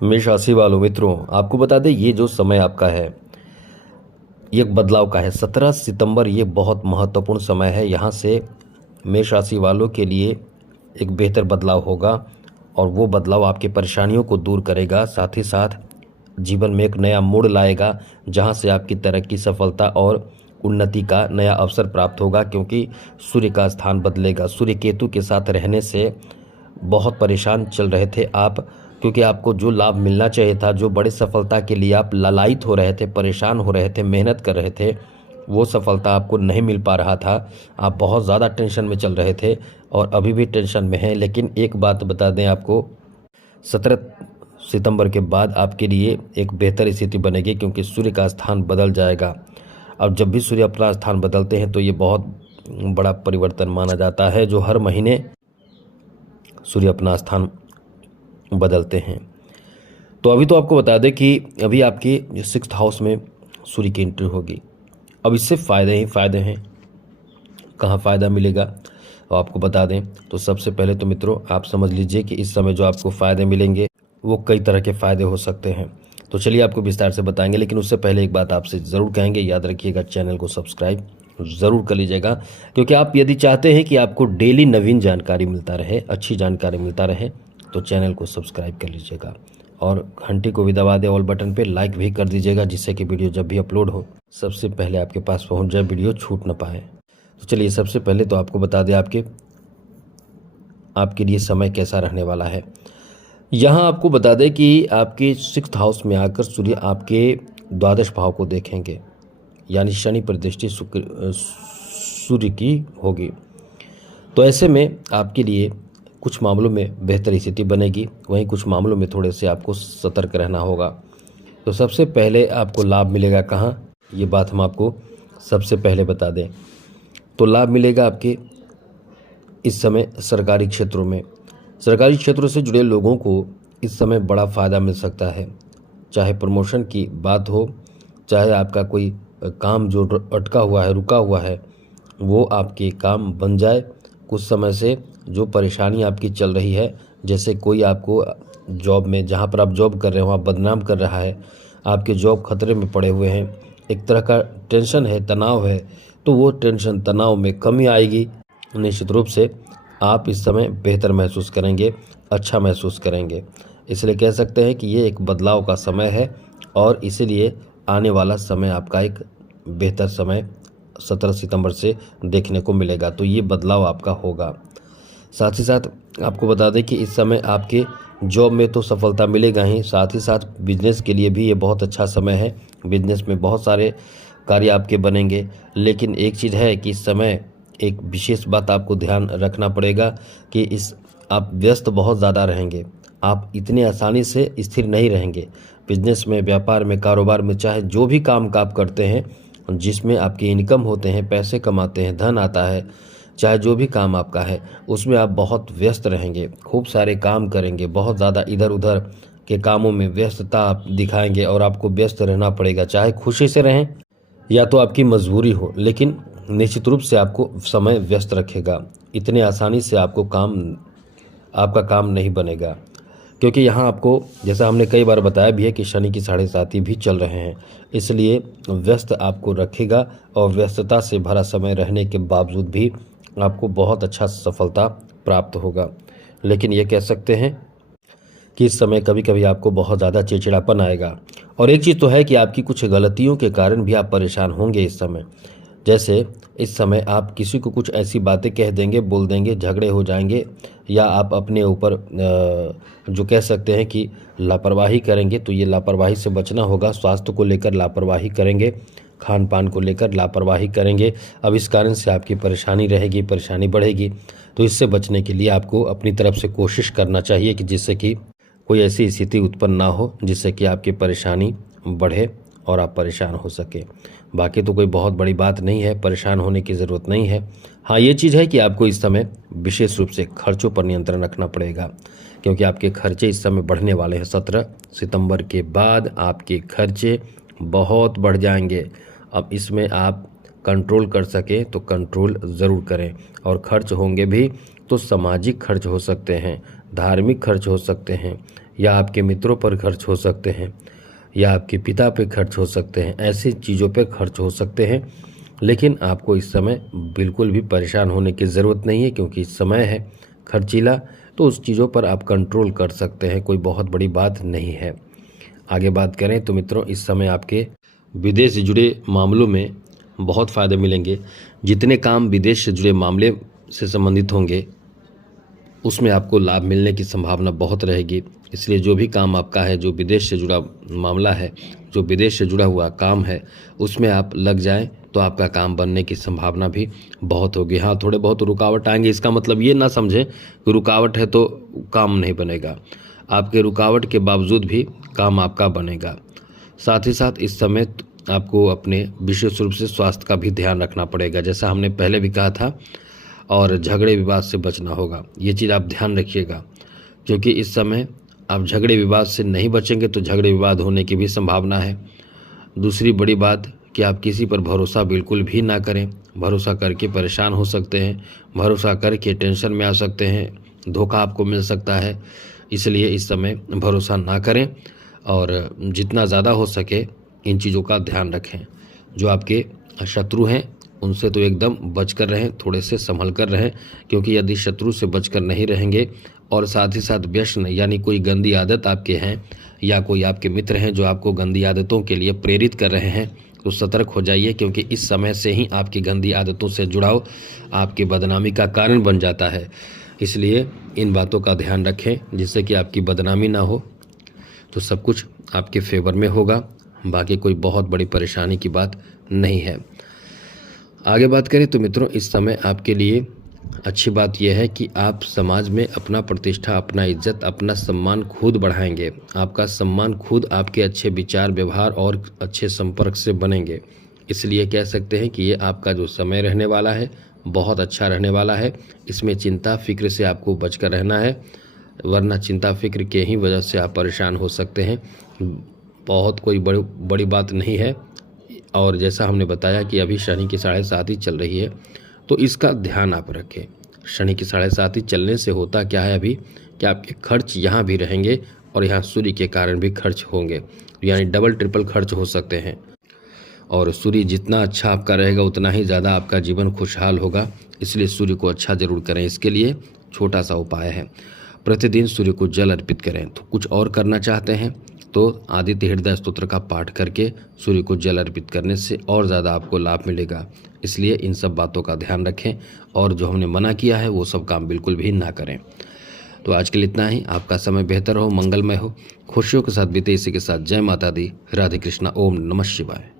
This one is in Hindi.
मेष राशि वालों मित्रों, आपको बता दें ये जो समय आपका है ये बदलाव का है। 17 सितंबर ये बहुत महत्वपूर्ण समय है। यहाँ से मेष राशि वालों के लिए एक बेहतर बदलाव होगा और वो बदलाव आपकी परेशानियों को दूर करेगा, साथ ही साथ जीवन में एक नया मोड़ लाएगा जहाँ से आपकी तरक्की, सफलता और उन्नति का नया अवसर प्राप्त होगा। क्योंकि सूर्य का स्थान बदलेगा। सूर्य केतु के साथ रहने से बहुत परेशान चल रहे थे आप, क्योंकि आपको जो लाभ मिलना चाहिए था, जो बड़ी सफलता के लिए आप लालायित हो रहे थे, परेशान हो रहे थे, मेहनत कर रहे थे, वो सफलता आपको नहीं मिल पा रहा था। आप बहुत ज़्यादा टेंशन में चल रहे थे और अभी भी टेंशन में हैं। लेकिन एक बात बता दें आपको, 17 सितंबर के बाद आपके लिए एक बेहतर स्थिति बनेगी, क्योंकि सूर्य का स्थान बदल जाएगा। अब जब भी सूर्य अपना स्थान बदलते हैं तो ये बहुत बड़ा परिवर्तन माना जाता है, जो हर महीने सूर्य अपना स्थान बदलते हैं। तो अभी तो आपको बता दें कि अभी आपके 6th हाउस में सूर्य की एंट्री होगी। अब इससे फ़ायदे ही फ़ायदे हैं। कहाँ फ़ायदा मिलेगा तो आपको बता दें, तो सबसे पहले तो मित्रों आप समझ लीजिए कि इस समय जो आपको फ़ायदे मिलेंगे वो कई तरह के फ़ायदे हो सकते हैं। तो चलिए आपको विस्तार से बताएंगे, लेकिन उससे पहले एक बात आपसे ज़रूर कहेंगे, याद रखिएगा चैनल को सब्सक्राइब ज़रूर कर लीजिएगा। क्योंकि आप यदि चाहते हैं कि आपको डेली नवीन जानकारी मिलता रहे, अच्छी जानकारी मिलता रहे, तो चैनल को सब्सक्राइब कर लीजिएगा और घंटी को भी दबा दें, ऑल बटन पे लाइक भी कर दीजिएगा, जिससे कि वीडियो जब भी अपलोड हो सबसे पहले आपके पास पहुंच जाए, वीडियो छूट ना पाए। तो चलिए सबसे पहले तो आपको बता दें आपके लिए समय कैसा रहने वाला है। यहाँ आपको बता दें कि आपके 6th हाउस में आकर सूर्य आपके द्वादश भाव को देखेंगे, यानी शनि पर दृष्टि सूर्य की होगी। तो ऐसे में आपके लिए कुछ मामलों में बेहतर स्थिति बनेगी, वहीं कुछ मामलों में थोड़े से आपको सतर्क रहना होगा। तो सबसे पहले आपको लाभ मिलेगा कहाँ, ये बात हम आपको सबसे पहले बता दें। तो लाभ मिलेगा आपके इस समय सरकारी क्षेत्रों में। सरकारी क्षेत्रों से जुड़े लोगों को इस समय बड़ा फ़ायदा मिल सकता है। चाहे प्रमोशन की बात हो, चाहे आपका कोई काम जो अटका हुआ है, रुका हुआ है, वो आपके काम बन जाए। कुछ समय से जो परेशानी आपकी चल रही है, जैसे कोई आपको जॉब में, जहाँ पर आप जॉब कर रहे हो, वहाँ बदनाम कर रहा है, आपके जॉब खतरे में पड़े हुए हैं, एक तरह का टेंशन है, तनाव है, तो वो टेंशन तनाव में कमी आएगी। निश्चित रूप से आप इस समय बेहतर महसूस करेंगे, अच्छा महसूस करेंगे। इसलिए कह सकते हैं कि ये एक बदलाव का समय है और इसीलिए आने वाला समय आपका एक बेहतर समय 17 सितंबर से देखने को मिलेगा। तो ये बदलाव आपका होगा। साथ ही साथ आपको बता दें कि इस समय आपके जॉब में तो सफलता मिलेगा ही, साथ ही साथ बिजनेस के लिए भी ये बहुत अच्छा समय है। बिजनेस में बहुत सारे कार्य आपके बनेंगे। लेकिन एक चीज़ है कि इस समय एक विशेष बात आपको ध्यान रखना पड़ेगा कि आप व्यस्त बहुत ज़्यादा रहेंगे। आप इतने आसानी से स्थिर नहीं रहेंगे। बिजनेस में, व्यापार में, कारोबार में, चाहे जो भी काम का आप करते हैं, जिसमें आपकी इनकम होते हैं, पैसे कमाते हैं, धन आता है, चाहे जो भी काम आपका है, उसमें आप बहुत व्यस्त रहेंगे, खूब सारे काम करेंगे, बहुत ज़्यादा इधर उधर के कामों में व्यस्तता आप दिखाएंगे और आपको व्यस्त रहना पड़ेगा। चाहे खुशी से रहें या तो आपकी मजबूरी हो, लेकिन निश्चित रूप से आपको समय व्यस्त रखेगा। इतने आसानी से आपका काम नहीं बनेगा, क्योंकि यहाँ आपको, जैसा हमने कई बार बताया भी है, कि शनि की 7.5 भी चल रहे हैं। इसलिए व्यस्त आपको रखेगा और व्यस्तता से भरा समय रहने के बावजूद भी आपको बहुत अच्छा सफलता प्राप्त होगा। लेकिन ये कह सकते हैं कि इस समय कभी कभी आपको बहुत ज़्यादा चिड़चिड़ापन आएगा। और एक चीज़ तो है कि आपकी कुछ गलतियों के कारण भी आप परेशान होंगे इस समय। जैसे इस समय आप किसी को कुछ ऐसी बातें कह देंगे, बोल देंगे, झगड़े हो जाएंगे, या आप अपने ऊपर जो कह सकते हैं कि लापरवाही करेंगे। तो ये लापरवाही से बचना होगा। स्वास्थ्य को लेकर लापरवाही करेंगे, खान पान को लेकर लापरवाही करेंगे। अब इस कारण से आपकी परेशानी रहेगी, परेशानी बढ़ेगी। तो इससे बचने के लिए आपको अपनी तरफ से कोशिश करना चाहिए कि जिससे कि कोई ऐसी स्थिति उत्पन्न ना हो जिससे कि आपकी परेशानी बढ़े और आप परेशान हो सके। बाकी तो कोई बहुत बड़ी बात नहीं है, परेशान होने की ज़रूरत नहीं है। हाँ, ये चीज़ है कि आपको इस समय विशेष रूप से खर्चों पर नियंत्रण रखना पड़ेगा, क्योंकि आपके खर्चे इस समय बढ़ने वाले हैं। 17 सितंबर के बाद आपके खर्चे बहुत बढ़ जाएंगे। अब इसमें आप कंट्रोल कर सकें तो कंट्रोल ज़रूर करें। और खर्च होंगे भी तो सामाजिक खर्च हो सकते हैं, धार्मिक खर्च हो सकते हैं, या आपके मित्रों पर खर्च हो सकते हैं, या आपके पिता पे खर्च हो सकते हैं। ऐसी चीज़ों पे खर्च हो सकते हैं, लेकिन आपको इस समय बिल्कुल भी परेशान होने की ज़रूरत नहीं है, क्योंकि इस समय है खर्चीला, तो उस चीज़ों पर आप कंट्रोल कर सकते हैं, कोई बहुत बड़ी बात नहीं है। आगे बात करें तो मित्रों, इस समय आपके विदेश से जुड़े मामलों में बहुत फ़ायदे मिलेंगे। जितने काम विदेश से जुड़े मामले से संबंधित होंगे उसमें आपको लाभ मिलने की संभावना बहुत रहेगी। इसलिए जो भी काम आपका है, जो विदेश से जुड़ा मामला है, जो विदेश से जुड़ा हुआ काम है, उसमें आप लग जाएं तो आपका काम बनने की संभावना भी बहुत होगी। हाँ, थोड़े बहुत रुकावट आएंगे, इसका मतलब ये ना समझें कि रुकावट है तो काम नहीं बनेगा। आपके रुकावट के बावजूद भी काम आपका बनेगा। साथ ही साथ इस समय आपको अपने विशेष रूप से स्वास्थ्य का भी ध्यान रखना पड़ेगा, जैसा हमने पहले भी कहा था, और झगड़े विवाद से बचना होगा। ये चीज़ आप ध्यान रखिएगा, क्योंकि इस समय आप झगड़े विवाद से नहीं बचेंगे तो झगड़े विवाद होने की भी संभावना है। दूसरी बड़ी बात कि आप किसी पर भरोसा बिल्कुल भी ना करें। भरोसा करके परेशान हो सकते हैं, भरोसा करके टेंशन में आ सकते हैं, धोखा आपको मिल सकता है। इसलिए इस समय भरोसा ना करें और जितना ज़्यादा हो सके इन चीज़ों का ध्यान रखें। जो आपके शत्रु हैं उनसे तो एकदम बच कर रहें, थोड़े से संभल कर रहें, क्योंकि यदि शत्रु से बच कर नहीं रहेंगे और साथ ही साथ व्यसन यानी कोई गंदी आदत आपके हैं या कोई आपके मित्र हैं जो आपको गंदी आदतों के लिए प्रेरित कर रहे हैं, तो सतर्क हो जाइए, क्योंकि इस समय से ही आपकी गंदी आदतों से जुड़ाव आपकी बदनामी का कारण बन जाता है। इसलिए इन बातों का ध्यान रखें, जिससे कि आपकी बदनामी ना हो, तो सब कुछ आपके फेवर में होगा। बाकी कोई बहुत बड़ी परेशानी की बात नहीं है। आगे बात करें तो मित्रों, इस समय आपके लिए अच्छी बात यह है कि आप समाज में अपना प्रतिष्ठा, अपना इज्जत, अपना सम्मान खुद बढ़ाएंगे। आपका सम्मान खुद आपके अच्छे विचार, व्यवहार और अच्छे संपर्क से बनेंगे। इसलिए कह सकते हैं कि ये आपका जो समय रहने वाला है बहुत अच्छा रहने वाला है। इसमें चिंता फिक्र से आपको बचकर रहना है, वरना चिंता फिक्र के ही वजह से आप परेशान हो सकते हैं। बहुत कोई बड़ी बात नहीं है। और जैसा हमने बताया कि अभी शनि की 7.5 चल रही है, तो इसका ध्यान आप रखें। शनि की 7.5 चलने से होता क्या है अभी कि आपके खर्च यहाँ भी रहेंगे और यहाँ सूर्य के कारण भी खर्च होंगे, यानी डबल ट्रिपल खर्च हो सकते हैं। और सूर्य जितना अच्छा आपका रहेगा उतना ही ज़्यादा आपका जीवन खुशहाल होगा। इसलिए सूर्य को अच्छा जरूर करें। इसके लिए छोटा सा उपाय है, प्रतिदिन सूर्य को जल अर्पित करें। तो कुछ और करना चाहते हैं तो आदित्य हृदय स्तोत्र का पाठ करके सूर्य को जल अर्पित करने से और ज़्यादा आपको लाभ मिलेगा। इसलिए इन सब बातों का ध्यान रखें और जो हमने मना किया है वो सब काम बिल्कुल भी ना करें। तो आज के लिए इतना ही। आपका समय बेहतर हो, मंगलमय हो, खुशियों के साथ बीते। इसी के साथ जय माता दी, राधे कृष्णा, ओम नमः शिवाय।